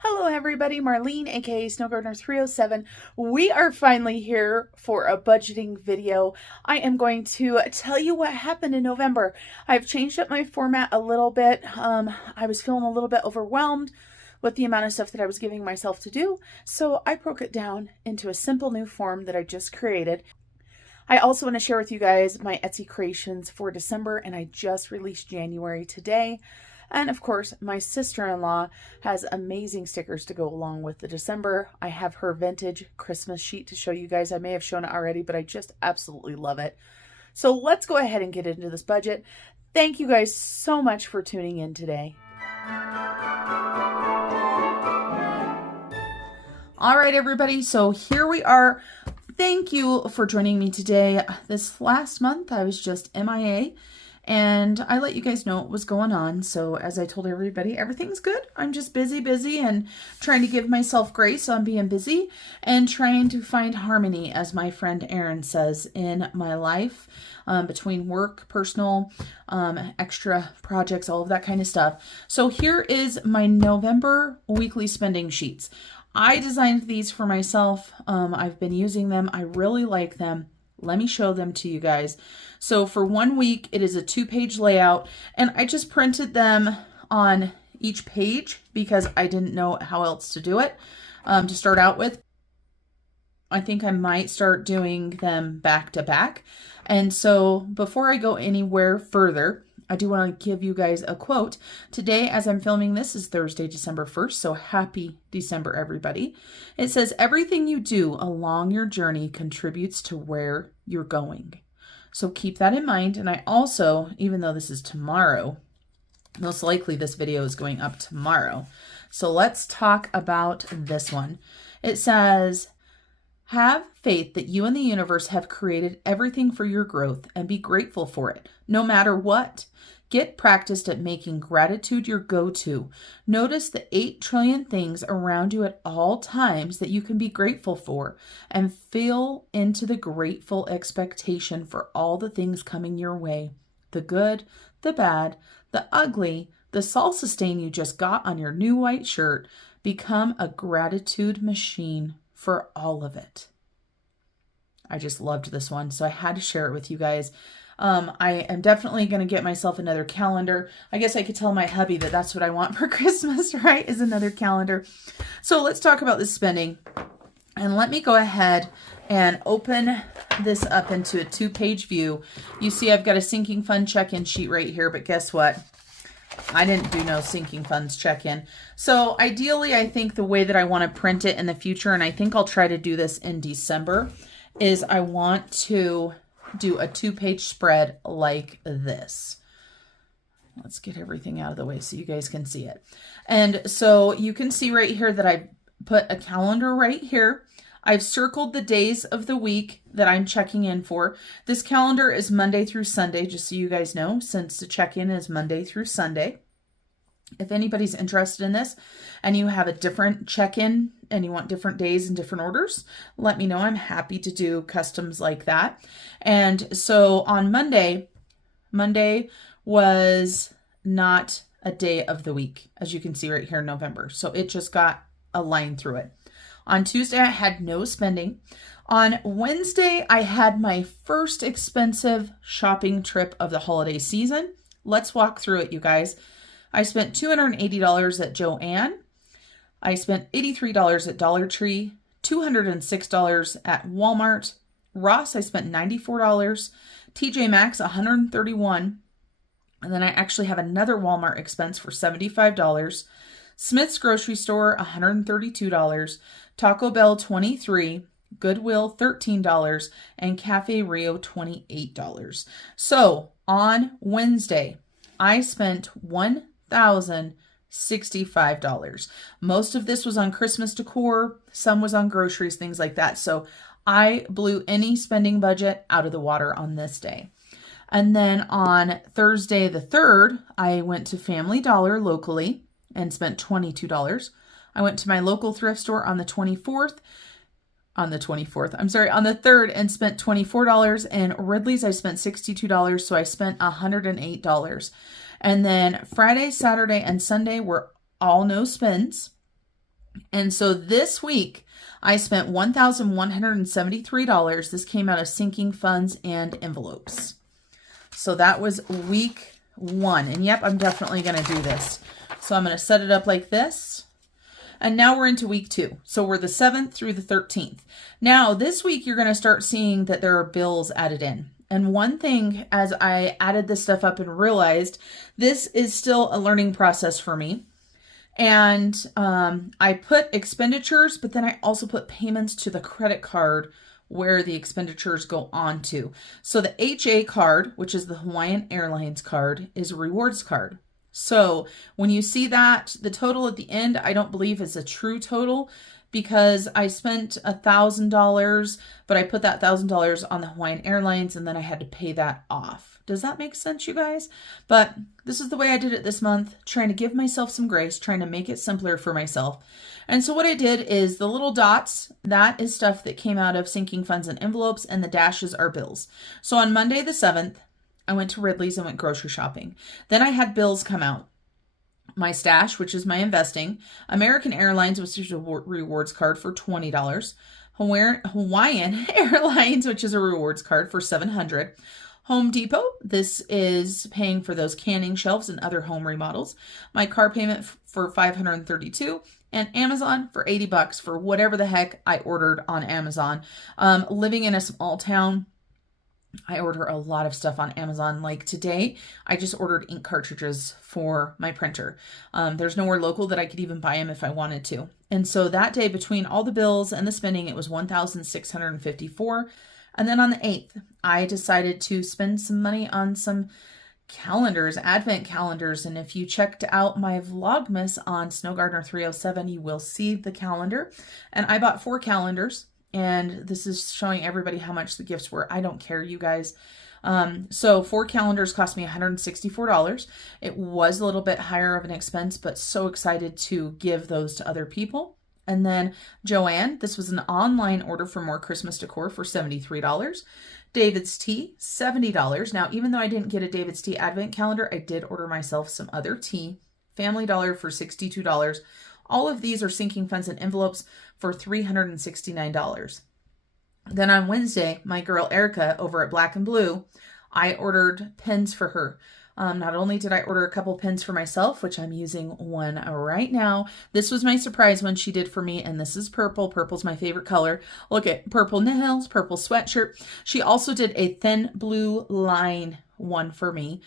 Hello everybody, Marlene aka Snow Gardener 307. We are finally here for a budgeting video. I am going to tell you what happened in November. I've changed up my format a little bit. I was feeling a little bit overwhelmed with the amount of stuff that I was giving myself to do, so I broke it down into a simple new form that I just created. I also want to share with you guys my Etsy creations for December, and I just released January today. And of course, my sister-in-law has amazing stickers to go along with the December. I have her vintage Christmas sheet to show you guys. I may have shown it already, but I just absolutely love it. So let's go ahead and get into this budget. Thank you guys so much for tuning in today. All right, everybody. So here we are. Thank you for joining me today. This last month, I was just MIA. And I let you guys know what was going on. So as I told everybody, everything's good. I'm just busy, and trying to give myself grace on being busy and trying to find harmony, as my friend Erin says, in my life, between work, personal, extra projects, all of that kind of stuff. So here is my November weekly spending sheets. I designed these for myself. I've been using them. I really like them. Let me show them to you guys. So for 1 week, it is a 2-page layout, and I just printed them on each page because I didn't know how else to do it to start out with. I think I might start doing them back to back. And so before I go anywhere further, I do want to give you guys a quote. Today, as I'm filming this, is Thursday, December 1st, so happy December, everybody. It says, everything you do along your journey contributes to where you're going. So keep that in mind. And I also, even though this is tomorrow, most likely this video is going up tomorrow. So let's talk about this one. It says, have faith that you and the universe have created everything for your growth and be grateful for it, no matter what. Get practiced at making gratitude your go-to. Notice the 8 trillion things around you at all times that you can be grateful for, and feel into the grateful expectation for all the things coming your way. The good, the bad, the ugly, the salsa stain you just got on your new white shirt. Become a gratitude machine for all of it. I just loved this one, so I had to share it with you guys. I am definitely going to get myself another calendar. I guess I could tell my hubby that that's what I want for Christmas, right? Is another calendar. So let's talk about this spending. And let me go ahead and open this up into a 2-page view. You see I've got a sinking fund check-in sheet right here, but guess what? I didn't do no sinking funds check-in. So ideally, I think the way that I want to print it in the future, and I think I'll try to do this in December, is I want to do a 2-page spread like this. Let's get everything out of the way so you guys can see it. And so you can see right here that I put a calendar right here. I've circled the days of the week that I'm checking in for. This calendar is Monday through Sunday, just so you guys know, since the check-in is Monday through Sunday. If anybody's interested in this and you have a different check-in and you want different days and different orders, let me know. I'm happy to do customs like that. And so on Monday was not a day of the week, as you can see right here in November. So it just got a line through it. On Tuesday, I had no spending. On Wednesday, I had my first expensive shopping trip of the holiday season. Let's walk through it, you guys. I spent $280 at Joann. I spent $83 at Dollar Tree, $206 at Walmart. Ross, I spent $94. TJ Maxx, $131. And then I actually have another Walmart expense for $75. Smith's Grocery Store, $132. Taco Bell, $23. Goodwill, $13. And Cafe Rio, $28. So on Wednesday, I spent $1,065. Most of this was on Christmas decor. Some was on groceries, things like that. So I blew any spending budget out of the water on this day. And then on Thursday the 3rd, I went to Family Dollar locally and spent $22. I went to my local thrift store on the 3rd and spent $24. And Ridley's, I spent $62. So I spent $108. And then Friday, Saturday, and Sunday were all no spends. And so this week, I spent $1,173. This came out of sinking funds and envelopes. So that was week 1. And yep, I'm definitely going to do this. So I'm going to set it up like this. And now we're into week 2. So we're the 7th through the 13th. Now this week, you're going to start seeing that there are bills added in. And one thing, as I added this stuff up and realized, this is still a learning process for me. And I put expenditures, but then I also put payments to the credit card where the expenditures go on to. So the HA card, which is the Hawaiian Airlines card, is a rewards card. So when you see that, the total at the end, I don't believe is a true total because I spent $1,000, but I put that $1,000 on the Hawaiian Airlines and then I had to pay that off. Does that make sense, you guys? But this is the way I did it this month, trying to give myself some grace, trying to make it simpler for myself. And so what I did is the little dots, that is stuff that came out of sinking funds and envelopes, and the dashes are bills. So on Monday the 7th, I went to Ridley's and went grocery shopping. Then I had bills come out. My stash, which is my investing, American Airlines, which is a rewards card for $20, Hawaiian Airlines, which is a rewards card for $700, Home Depot, this is paying for those canning shelves and other home remodels, my car payment for $532, and Amazon for $80 for whatever the heck I ordered on Amazon. Living in a small town, I order a lot of stuff on Amazon. Like today, I just ordered ink cartridges for my printer. There's nowhere local that I could even buy them if I wanted to. And so that day, between all the bills and the spending, it was $1,654. And then on the 8th, I decided to spend some money on some calendars, advent calendars. And if you checked out my Vlogmas on Snow Gardener 307, you will see the calendar. And I bought 4 calendars. And this is showing everybody how much the gifts were. I don't care, you guys. So 4 calendars cost me $164. It was a little bit higher of an expense, but so excited to give those to other people. And then Joanne, this was an online order for more Christmas decor for $73. David's Tea, $70. Now, even though I didn't get a David's Tea advent calendar, I did order myself some other tea. Family Dollar for $62. All of these are sinking funds and envelopes for $369. Then on Wednesday, my girl Erica over at Black and Blue, I ordered pens for her. Not only did I order a couple pens for myself, which I'm using one right now. This was my surprise one she did for me, and this is purple. Purple's my favorite color. Look at purple nails, purple sweatshirt. She also did a thin blue line one for me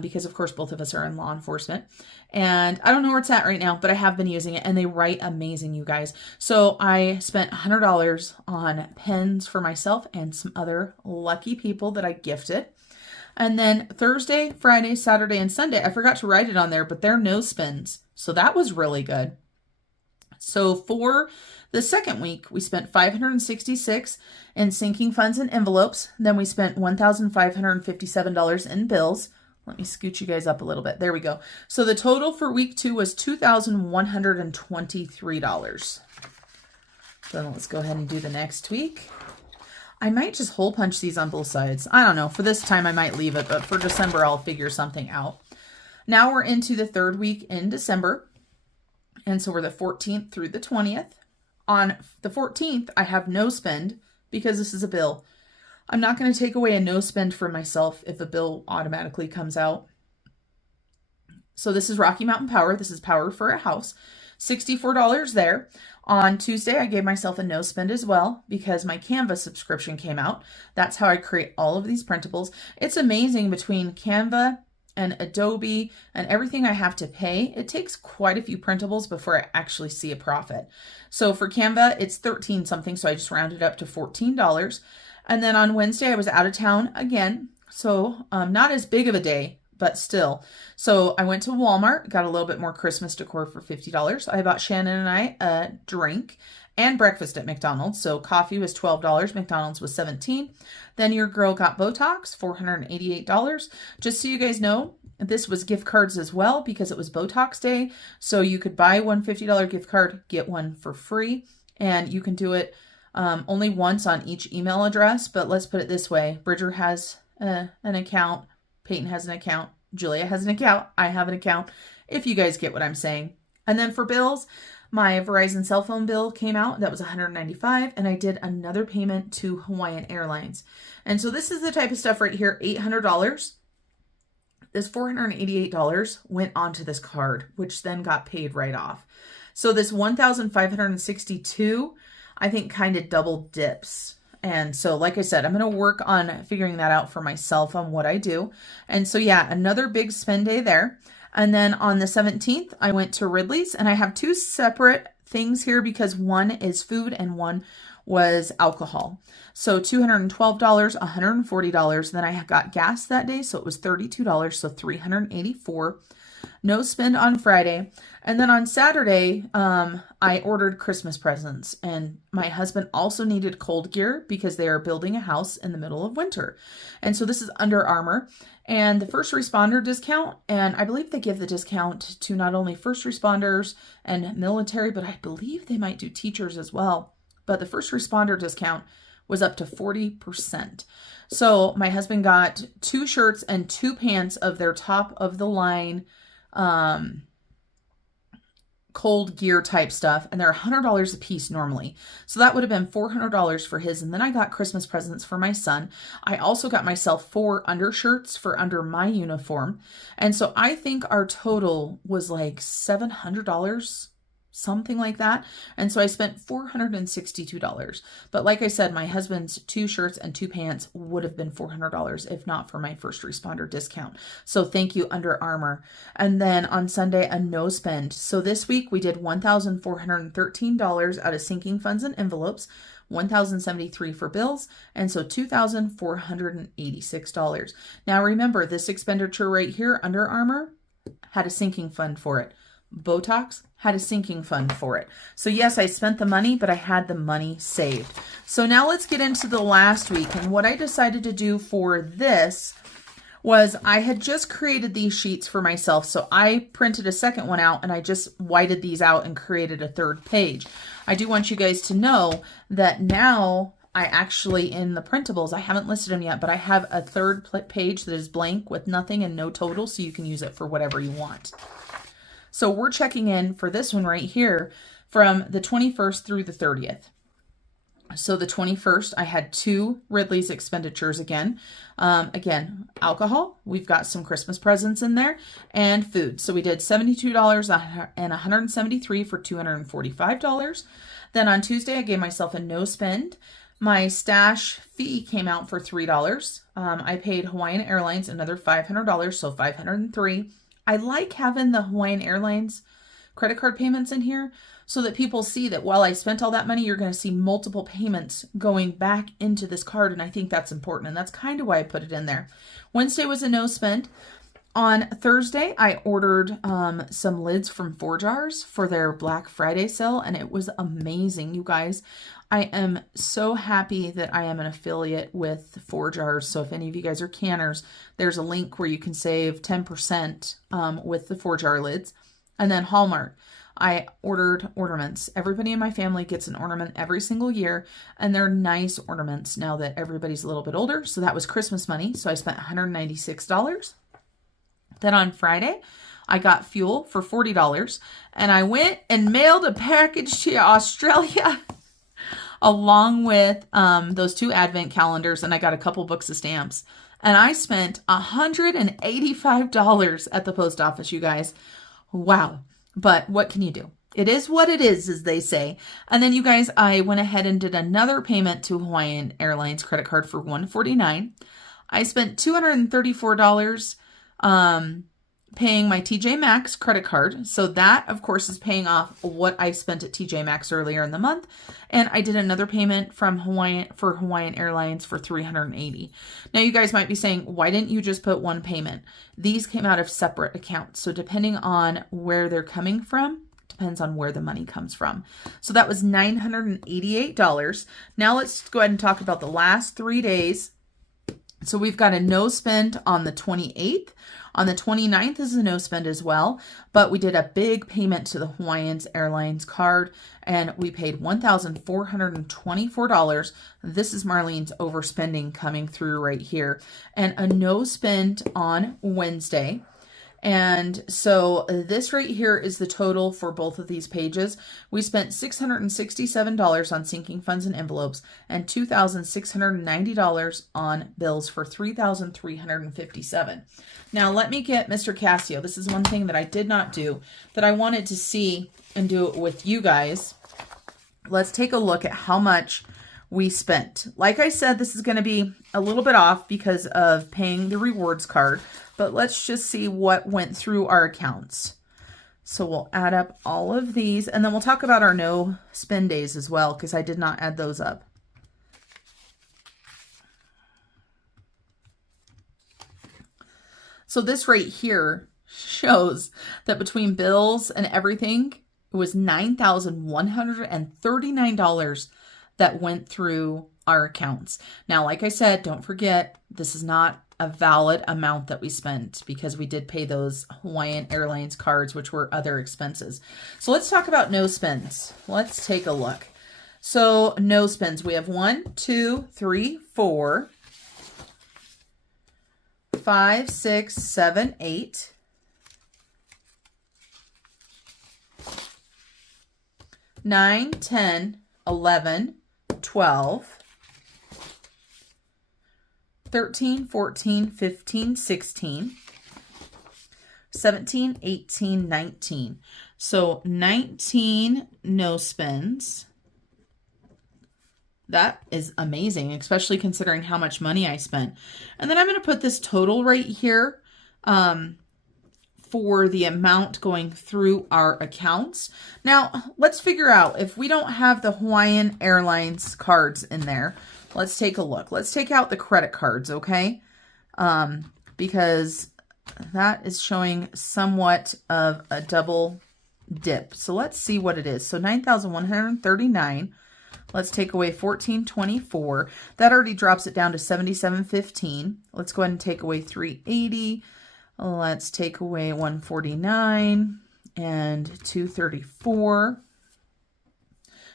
because, of course, both of us are in law enforcement. And I don't know where it's at right now, but I have been using it, and they write amazing, you guys. So I spent $100 on pens for myself and some other lucky people that I gifted. And then Thursday, Friday, Saturday, and Sunday, I forgot to write it on there, but they're no spends. So that was really good. So for the second week, we spent $566 in sinking funds and envelopes. Then we spent $1,557 in bills. Let me scoot you guys up a little bit. There we go. So the total for week 2 was $2,123. So let's go ahead and do the next week. I might just hole punch these on both sides. I don't know. For this time, I might leave it, but for December, I'll figure something out. Now we're into the 3rd week in December. And so we're the 14th through the 20th. On the 14th, I have no spend because this is a bill. I'm not going to take away a no spend from myself if a bill automatically comes out. So this is Rocky Mountain Power. This is power for a house. $64 there. On Tuesday, I gave myself a no spend as well because my Canva subscription came out. That's how I create all of these printables. It's amazing between Canva and Adobe and everything I have to pay. It takes quite a few printables before I actually see a profit. So for Canva, it's 13 something. So I just rounded up to $14. And then on Wednesday, I was out of town again. So not as big of a day, but still. So I went to Walmart, got a little bit more Christmas decor for $50. I bought Shannon and I a drink and breakfast at McDonald's. So coffee was $12, McDonald's was $17. Then your girl got Botox, $488. Just so you guys know, this was gift cards as well because it was Botox day. So you could buy one $50 gift card, get one for free, and you can do it only once on each email address. But let's put it this way. Bridger has an account. Peyton has an account. Julia has an account. I have an account. If you guys get what I'm saying. And then for bills, my Verizon cell phone bill came out. That was $195, and I did another payment to Hawaiian Airlines. And so this is the type of stuff right here, $800. This $488 went onto this card, which then got paid right off. So this $1,562, I think, kind of double dips. And so, like I said, I'm going to work on figuring that out for myself on what I do. And so, yeah, another big spend day there. And then on the 17th, I went to Ridley's, and I have two separate things here because one is food and one was alcohol. So $212, $140. Then I got gas that day, so it was $32, so $384. No spend on Friday. And then on Saturday, I ordered Christmas presents, and my husband also needed cold gear because they are building a house in the middle of winter. And so this is Under Armour and the first responder discount. And I believe they give the discount to not only first responders and military, but I believe they might do teachers as well. But the first responder discount was up to 40%. So my husband got 2 shirts and 2 pants of their top of the line cold gear type stuff, and they're $100 a piece normally. So that would have been $400 for his. And then I got Christmas presents for my son. I also got myself 4 undershirts for under my uniform. And so I think our total was like $700, something like that. And so I spent $462. But like I said, my husband's 2 shirts and 2 pants would have been $400 if not for my first responder discount. So thank you, Under Armour. And then on Sunday, a no spend. So this week we did $1,413 out of sinking funds and envelopes, $1,073 for bills, and so $2,486. Now remember, this expenditure right here, Under Armour, had a sinking fund for it. Botox had a sinking fund for it. So yes, I spent the money, but I had the money saved. So now let's get into the last week. And what I decided to do for this was I had just created these sheets for myself. So I printed a second one out and I just whited these out and created a 3rd page. I do want you guys to know that now I actually, in the printables, I haven't listed them yet, but I have a 3rd page that is blank with nothing and no total, so you can use it for whatever you want. So we're checking in for this one right here from the 21st through the 30th. So the 21st, I had 2 Ridley's expenditures again. Again, alcohol, we've got some Christmas presents in there, and food. So we did $72 and $173 for $245. Then on Tuesday, I gave myself a no spend. My stash fee came out for $3. I paid Hawaiian Airlines another $500, so $503. I like having the Hawaiian Airlines credit card payments in here so that people see that while I spent all that money, you're going to see multiple payments going back into this card. And I think that's important. And that's kind of why I put it in there. Wednesday was a no spend. On Thursday, I ordered some lids from 4Jars for their Black Friday sale. And it was amazing, you guys. I am so happy that I am an affiliate with 4Jars. So if any of you guys are canners, there's a link where you can save 10% with the 4Jar lids. And then Hallmark, I ordered ornaments. Everybody in my family gets an ornament every single year, and they're nice ornaments now that everybody's a little bit older. So that was Christmas money. So I spent $196. Then on Friday, I got fuel for $40, and I went and mailed a package to Australia along with those 2 advent calendars, and I got a couple books of stamps. And I spent $185 at the post office, you guys. Wow. But what can you do? It is what it is, as they say. And then, you guys, I went ahead and did another payment to Hawaiian Airlines credit card for $149. I spent $234 paying my TJ Maxx credit card. So that, of course, is paying off what I spent at TJ Maxx earlier in the month. And I did another payment from Hawaiian Airlines for $380. Now, you guys might be saying, why didn't you just put one payment? These came out of separate accounts. So depending on where they're coming from, depends on where the money comes from. So that was $988. Now let's go ahead and talk about the last 3 days. So we've got a no spend on the 28th. On the 29th is a no spend as well, but we did a big payment to the Hawaiian Airlines card, and we paid $1,424. This is Marlene's overspending coming through right here. And a no spend on Wednesday. And so this right here is the total for both of these pages. We spent $667 on sinking funds and envelopes and $2,690 on bills for $3,357. Now let me get Mr. Casio. This is one thing that I did not do that I wanted to see and do it with you guys. Let's take a look at how much we spent. Like I said, this is going to be a little bit off because of paying the rewards card, but let's just see what went through our accounts. So we'll add up all of these, and then we'll talk about our no spend days as well, because I did not add those up. So this right here shows that between bills and everything, it was $9,139 that went through our accounts. Now, like I said, don't forget, this is not a valid amount that we spent because we did pay those Hawaiian Airlines cards, which were other expenses. So let's talk about no spends. Let's take a look. So no spends, we have 1, 2, 3, 4, 5, 6, 7, 8. 9, 10, 11, 12, 13, 14, 15, 16, 17, 18, 19. So 19 no spends. That is amazing, especially considering how much money I spent. And then I'm going to put this total right here for the amount going through our accounts. Now, let's figure out if we don't have the Hawaiian Airlines cards in there. Let's take a look. Let's take out the credit cards, okay? Because that is showing somewhat of a double dip. So let's see what it is. So 9,139. Let's take away 1424. That already drops it down to 7715. Let's go ahead and take away 380. Let's take away 149 and 234.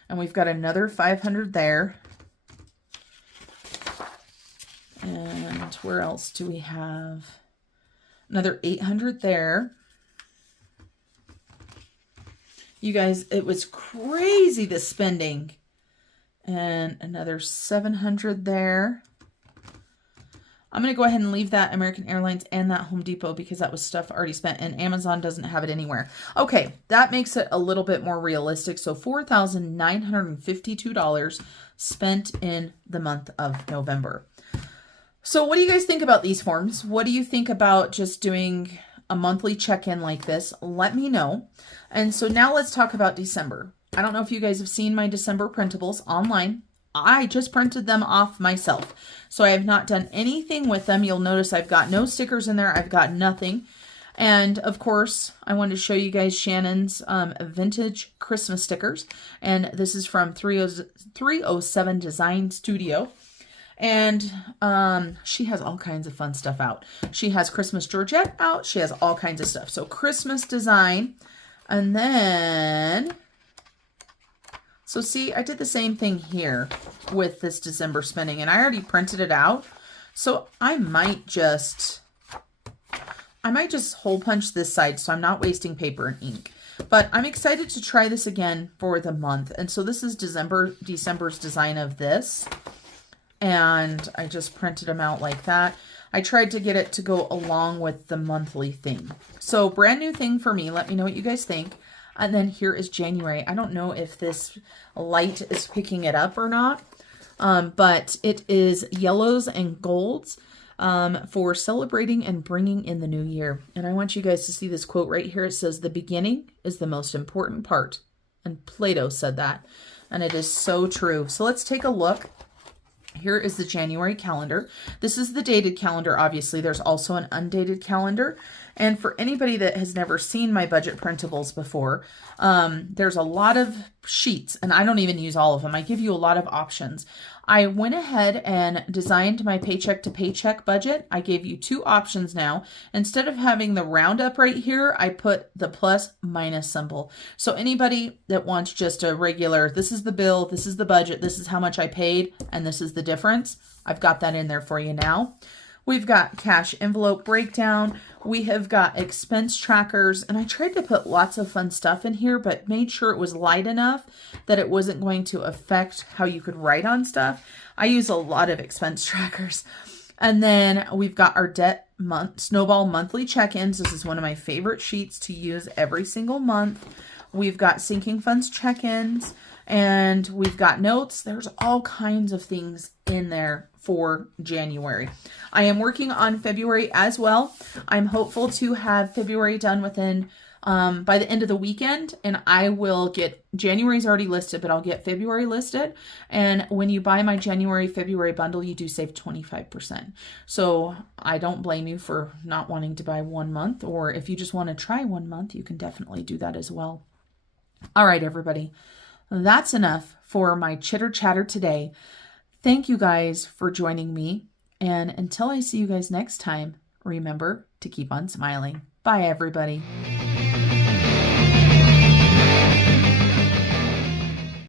And we've got another 500 there. And where else do we have? Another 800 there. You guys, it was crazy, the spending. And another 700 there. I'm going to go ahead and leave that American Airlines and that Home Depot because that was stuff already spent and Amazon doesn't have it anywhere. Okay, that makes it a little bit more realistic. So $4,952 spent in the month of November. So what do you guys think about these forms? What do you think about just doing a monthly check-in like this? Let me know. And so now let's talk about December. I don't know if you guys have seen my December printables online. I just printed them off myself. So I have not done anything with them. You'll notice I've got no stickers in there. I've got nothing. And of course, I wanted to show you guys Shannon's vintage Christmas stickers. And this is from 307 Design Studio. And she has all kinds of fun stuff out. She has Christmas Georgette out. She has all kinds of stuff. So Christmas design. And then... So see, I did the same thing here with this December spending, and I already printed it out. So I might just hole punch this side so I'm not wasting paper and ink. But I'm excited to try this again for the month. And so this is December's design of this. And I just printed them out like that. I tried to get it to go along with the monthly thing. So brand new thing for me. Let me know what you guys think. And then here is January. I don't know if this light is picking it up or not, but it is yellows and golds for celebrating and bringing in the new year. And I want you guys to see this quote right here. It says, "The beginning is the most important part." And Plato said that. And it is so true. So let's take a look. Here is the January calendar. This is the dated calendar, obviously. There's also an undated calendar. And for anybody that has never seen my budget printables before, there's a lot of sheets, and I don't even use all of them. I give you a lot of options. I went ahead and designed my paycheck to paycheck budget. I gave you two options now. Instead of having the roundup right here, I put the plus minus symbol. So anybody that wants just a regular, this is the bill, this is the budget, this is how much I paid, and this is the difference, I've got that in there for you now. We've got cash envelope breakdown. We have got expense trackers, and I tried to put lots of fun stuff in here, but made sure it was light enough that it wasn't going to affect how you could write on stuff. I use a lot of expense trackers. And then we've got our debt snowball monthly check-ins. This is one of my favorite sheets to use every single month. We've got sinking funds check-ins, and we've got notes. There's all kinds of things in there for January. I am working on February as well. I'm hopeful to have February done within by the end of the weekend, and I will get January's already listed, but I'll get February listed. And when you buy my January, February bundle, you do save 25%. So I don't blame you for not wanting to buy 1 month, or if you just want to try 1 month, you can definitely do that as well. All right, everybody, that's enough for my chitter chatter today. Thank you guys for joining me. And until I see you guys next time, remember to keep on smiling. Bye, everybody.